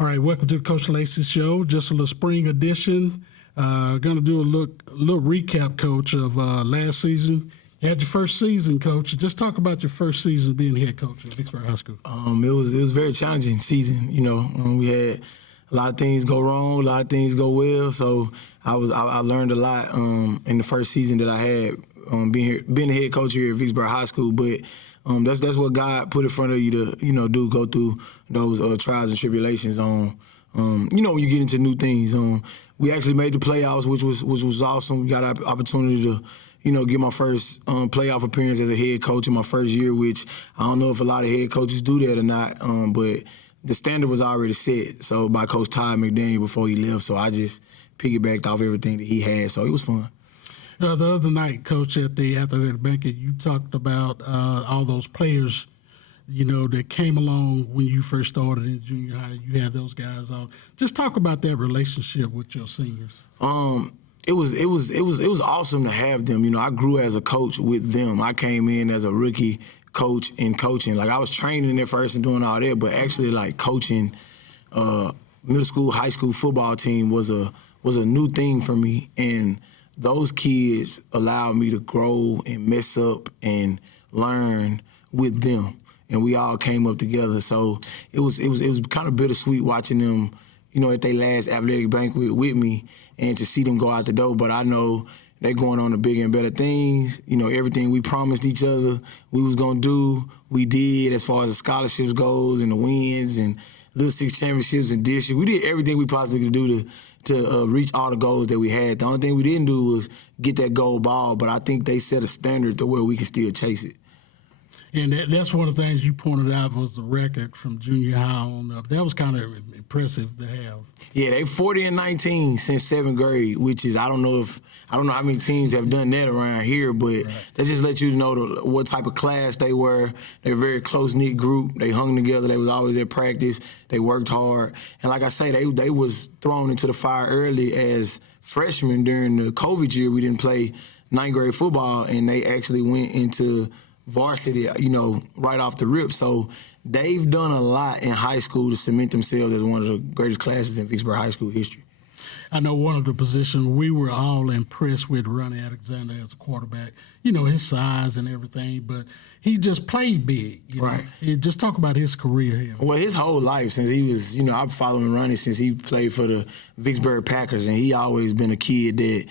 All right, welcome to the Coach Lacey Show. Just a little spring edition. Going to do a little recap, Coach, of last season. You had your first season, Coach. Just talk about your first season being head coach at Vicksburg High School. It was a very challenging season. We had a lot of things go wrong, a lot of things go well. So I learned a lot in the first season that I had being the head coach here at Vicksburg High School. But that's what God put in front of you to go through those trials and tribulations. When you get into new things. We actually made the playoffs, which was awesome. We got an opportunity to get my first playoff appearance as a head coach in my first year, which I don't know if a lot of head coaches do that or not. But the standard was already set. So by Coach Todd McDaniel before he left. So I just piggybacked off everything that he had. So it was fun. The other night, Coach, after that banquet, you talked about all those players, that came along when you first started in junior high. You had those guys on. Just talk about that relationship with your seniors. It was awesome to have them. I grew as a coach with them. I came in as a rookie coach in coaching. Like I was training at first and doing all that, but actually like coaching middle school, high school football team was a new thing for me. And those kids allowed me to grow and mess up and learn with them. And we all came up together. So it was kind of bittersweet watching them, at their last athletic banquet with me and to see them go out the door. But I know they're going on to bigger and better things. Everything we promised each other we was going to do, we did as far as the scholarships goes and the wins and Little Six championships and districts. We did everything we possibly could do to reach all the goals that we had. The only thing we didn't do was get that gold ball, but I think they set a standard to where we can still chase it. And that's one of the things you pointed out was the record from junior high on up. That was kind of impressive to have. Yeah, they 40-19 since 7th grade, which is I don't know how many teams have done that around here, but right. That just lets you know what type of class they were. They're a very close-knit group. They hung together. They was always at practice. They worked hard. And like I say, they was thrown into the fire early as freshmen during the COVID year. We didn't play 9th grade football, and they actually went into varsity, right off the rip. So they've done a lot in high school to cement themselves as one of the greatest classes in Vicksburg High School history. I know one of the positions we were all impressed with Ronnie Alexander as a quarterback, his size and everything, but he just played big. Right. Just talk about his career here. Well, his whole life since he was, I've following Ronnie since he played for the Vicksburg Packers, and he always been a kid that,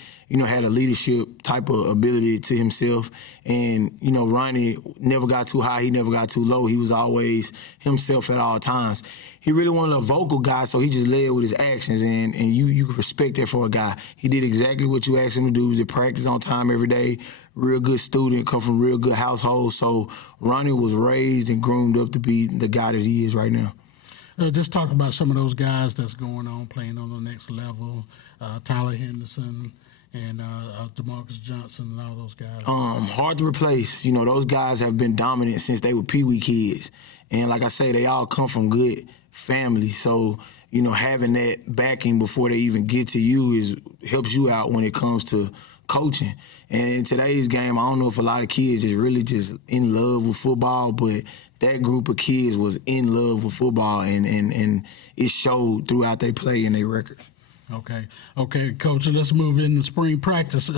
had a leadership type of ability to himself. And, Ronnie never got too high, he never got too low. He was always himself at all times. He really wanted a vocal guy, so he just led with his actions, and you can respect that for a guy. He did exactly what you asked him to do. He was at practice on time every day, real good student, come from real good household. So Ronnie was raised and groomed up to be the guy that he is right now. Just talk about some of those guys that's going on, playing on the next level, Tyler Henderson and DeMarcus Johnson and all those guys. Hard to replace. Those guys have been dominant since they were Pee-wee kids. And like I say, they all come from good families. So, having that backing before they even get to you helps you out when it comes to coaching. And in today's game, I don't know if a lot of kids is really just in love with football, but that group of kids was in love with football, and it showed throughout their play and their records. Okay, Coach, let's move into spring practice.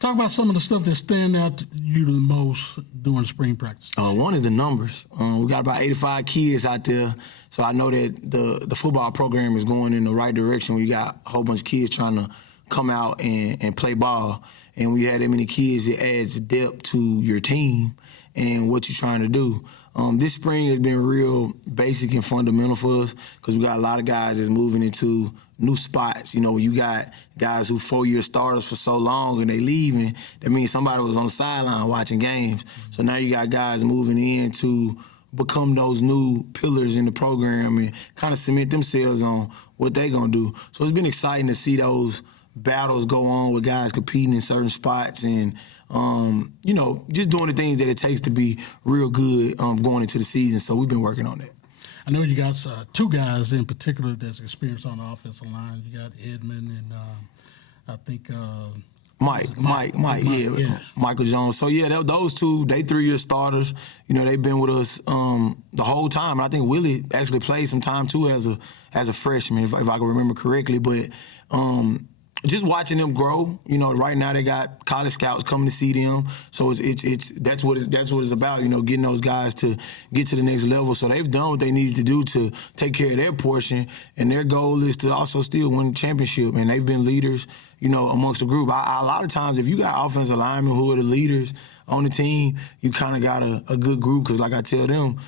Talk about some of the stuff that stand out to you the most during spring practice. One is the numbers. We got about 85 kids out there, so I know that the football program is going in the right direction. We got a whole bunch of kids trying to come out and play ball, and when you have that many kids, it adds depth to your team and what you're trying to do. This spring has been real basic and fundamental for us because we got a lot of guys that's moving into new spots. You got guys who 4-year starters for so long and they leaving, that means somebody was on the sideline watching games. So now you got guys moving in to become those new pillars in the program and kind of cement themselves on what they're going to do. So it's been exciting to see those battles go on with guys competing in certain spots and, just doing the things that it takes to be real good going into the season. So we've been working on that. I know you got two guys in particular that's experienced on the offensive line. You got Edmond and I think Mike, yeah, Michael Jones. So yeah, those two, they 3-year starters. You know, they've been with us the whole time. And I think Willie actually played some time too as a freshman, if I can remember correctly. But just watching them grow, you know, right now they got college scouts coming to see them. So that's what it's about, you know, getting those guys to get to the next level. So they've done what they needed to do to take care of their portion, and their goal is to also still win the championship. And they've been leaders, you know, amongst the group. A lot of times, if you got offensive linemen who are the leaders on the team, you kind of got a good group, because like I tell them,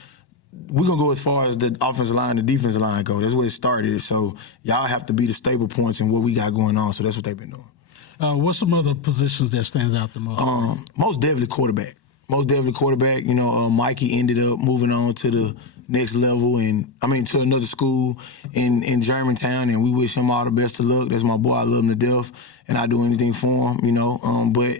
we're going to go as far as the offensive line, the defensive line go. That's where it started. So y'all have to be the stable points in what we got going on. So that's what they've been doing. What's some other positions that stands out the most? Most definitely quarterback. You know, Mikey ended up moving on to the next level, to another school in Germantown, and we wish him all the best of luck. That's my boy. I love him to death, and I do anything for him, you know. But,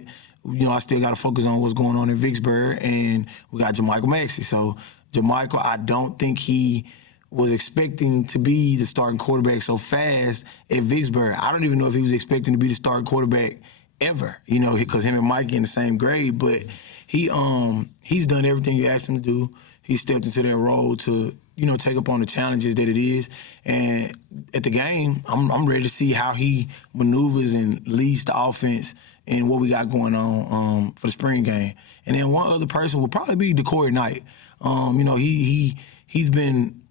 you know, I still got to focus on what's going on in Vicksburg, and we got JaMychal Maxey. So JaMychal, I don't think he was expecting to be the starting quarterback so fast at Vicksburg. I don't even know if he was expecting to be the starting quarterback ever, you know, because him and Mikey in the same grade. But he's done everything you asked him to do. He stepped into that role to, you know, take up on the challenges that it is. And at the game, I'm ready to see how he maneuvers and leads the offense and what we got going on for the spring game. And then one other person would probably be DeCorey Knight. You know, he's been,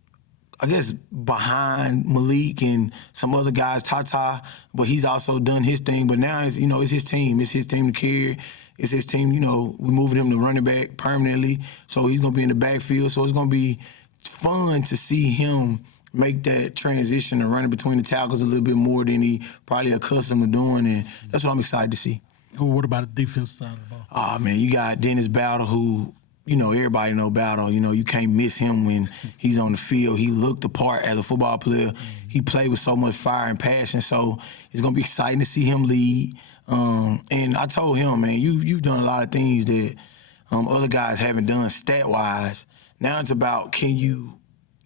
I guess, behind Malik and some other guys, Tata, but he's also done his thing. But now it's his team. It's his team to carry. It's his team, you know, we're moving him to running back permanently, so he's going to be in the backfield. So it's going to be fun to see him make that transition and running between the tackles a little bit more than he probably accustomed to doing, and that's what I'm excited to see. Well, what about the defense side of the ball? Oh, man, you got Dennis Battle, who, you know, everybody know Battle. You know, you can't miss him when he's on the field. He looked the part as a football player. He played with so much fire and passion, so it's going to be exciting to see him lead. And I told him, man, you've done a lot of things that other guys haven't done stat-wise. Now it's about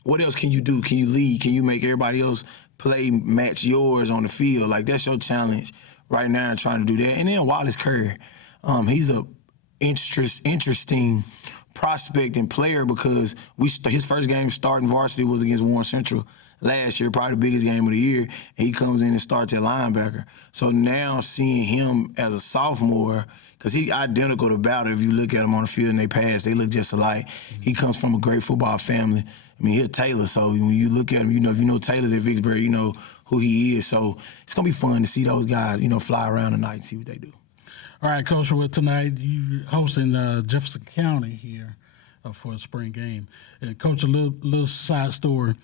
what else can you do? Can you lead? Can you make everybody else play match yours on the field? Like, that's your challenge right now, trying to do that. And then Wallace Curry, he's a interesting prospect and player, because his first game starting varsity was against Warren Central last year, probably the biggest game of the year, and he comes in and starts at linebacker. So now seeing him as a sophomore, because he's identical to Battle. If you look at him on the field and they pass, they look just alike. He comes from a great football family. I mean, he's Taylor, so when you look at him, you know, if you know Taylor's at Vicksburg, you know who he is. So it's going to be fun to see those guys, you know, fly around tonight and see what they do. All right, Coach, well, tonight you're hosting Jefferson County here for a spring game. And Coach, a little side story.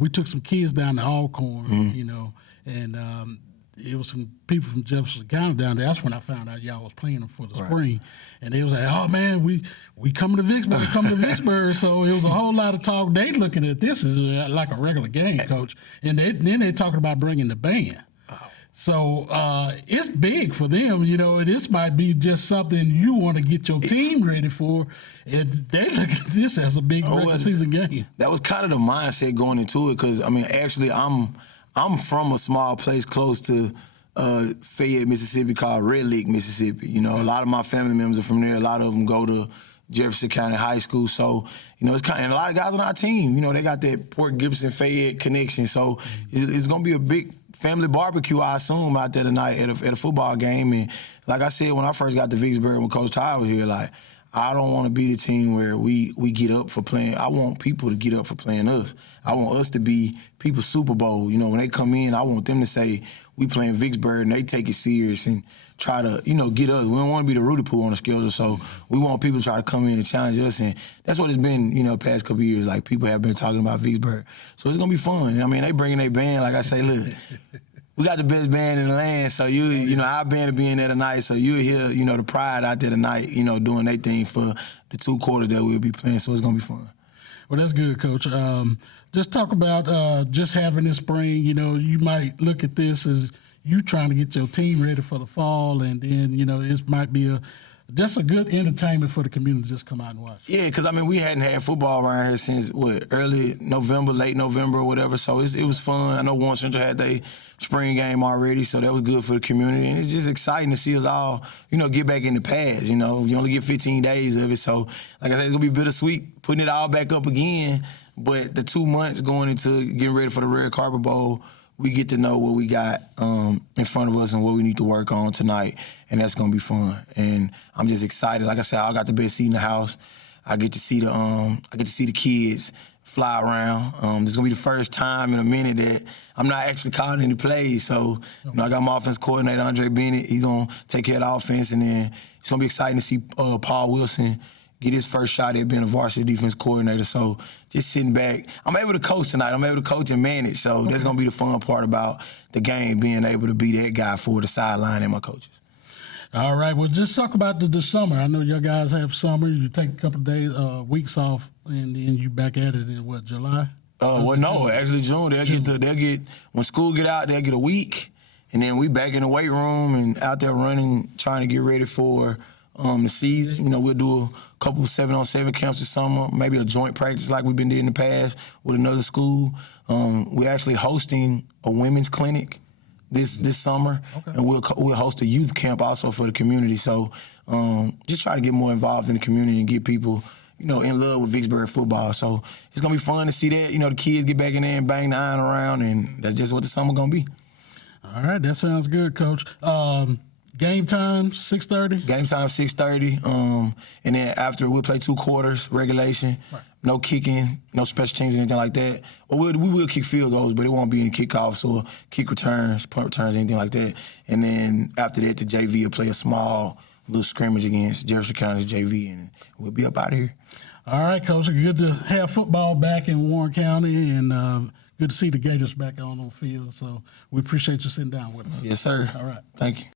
We took some kids down to Alcorn, you know, and it was some people from Jefferson County down there. That's when I found out y'all was playing them for the spring. And they was like, oh, man, we coming to Vicksburg. So it was a whole lot of talk. They looking at this as like a regular game, Coach. And then they talking about bringing the band. So it's big for them, you know, and this might be just something you want to get your team ready for, and they look at this as a big regular season game. That was kind of the mindset going into it, because, I mean, actually I'm from a small place close to Fayette, Mississippi, called Red Lick, Mississippi. You know, a lot of my family members are from there. A lot of them go to Jefferson County High School. So, you know, it's kind of, and a lot of guys on our team, you know, they got that Port Gibson, Fayette connection. So it's going to be a big family barbecue, I assume, out there tonight at a football game. And like I said, when I first got to Vicksburg, when Coach Ty was here, like, I don't want to be the team where we get up for playing. I want people to get up for playing us. I want us to be people's Super Bowl. You know, when they come in, I want them to say, we playing Vicksburg, and they take it serious and try to, you know, get us. We don't want to be the Rudy Poo on the schedule, so we want people to try to come in and challenge us. And that's what it's been, you know, the past couple of years. Like, people have been talking about Vicksburg. So it's going to be fun. I mean, they bringing their band. Like I say, look, we got the best band in the land, so you know, our band will be in there tonight, so you'll hear, you know, the pride out there tonight, you know, doing their thing for the 2 quarters that we'll be playing, so it's going to be fun. Well, that's good, Coach. Just talk about just having this spring. You know, you might look at this as you trying to get your team ready for the fall, and then, you know, it might be just a good entertainment for the community to just come out and watch. Yeah, because, I mean, we hadn't had football around here since, early November, late November or whatever, so it was fun. I know Warren Central had their spring game already, so that was good for the community, and it's just exciting to see us all, get back in the past, You only get 15 days of it, so like I said, it's going to be bittersweet putting it all back up again, but the 2 months going into getting ready for the Red Carpet Bowl, we get to know what we got in front of us and what we need to work on tonight, and that's gonna be fun. And I'm just excited. Like I said, I got the best seat in the house. I get to see the kids fly around. This is gonna be the first time in a minute that I'm not actually calling any plays. So, I got my offense coordinator Andre Bennett. He's gonna take care of the offense, and then it's gonna be exciting to see Paul Wilson get his first shot at being a varsity defense coordinator. So just sitting back, I'm able to coach tonight. I'm able to coach and manage. So that's going to be the fun part about the game, being able to be that guy for the sideline and my coaches. All right. Well, just talk about the summer. I know your guys have summer. You take a couple of days, weeks off, and then you back at it in July? Actually June. They'll get when school get out, they'll get a week, and then we back in the weight room and out there running, trying to get ready for the season. We'll do a couple 7-on-7 camps this summer, maybe a joint practice like we've been doing in the past with another school. We're actually hosting a women's clinic this summer, and we'll host a youth camp also for the community. So just try to get more involved in the community and get people, in love with Vicksburg football. So it's gonna be fun to see that. The kids get back in there and bang the iron around, and that's just what the summer gonna be. All right, that sounds good, Coach. Game time, 6:30? Game time, 6:30. And then after, we'll play 2 quarters, regulation. Right. No kicking, no special teams, anything like that. Well, we will kick field goals, but it won't be any kickoffs or kick returns, punt returns, anything like that. And then after that, the JV will play a small little scrimmage against Jefferson County's JV, and we'll be up out of here. All right, Coach. Good to have football back in Warren County, and good to see the Gators back on the field. So we appreciate you sitting down with us. Yes, sir. All right. Thank you.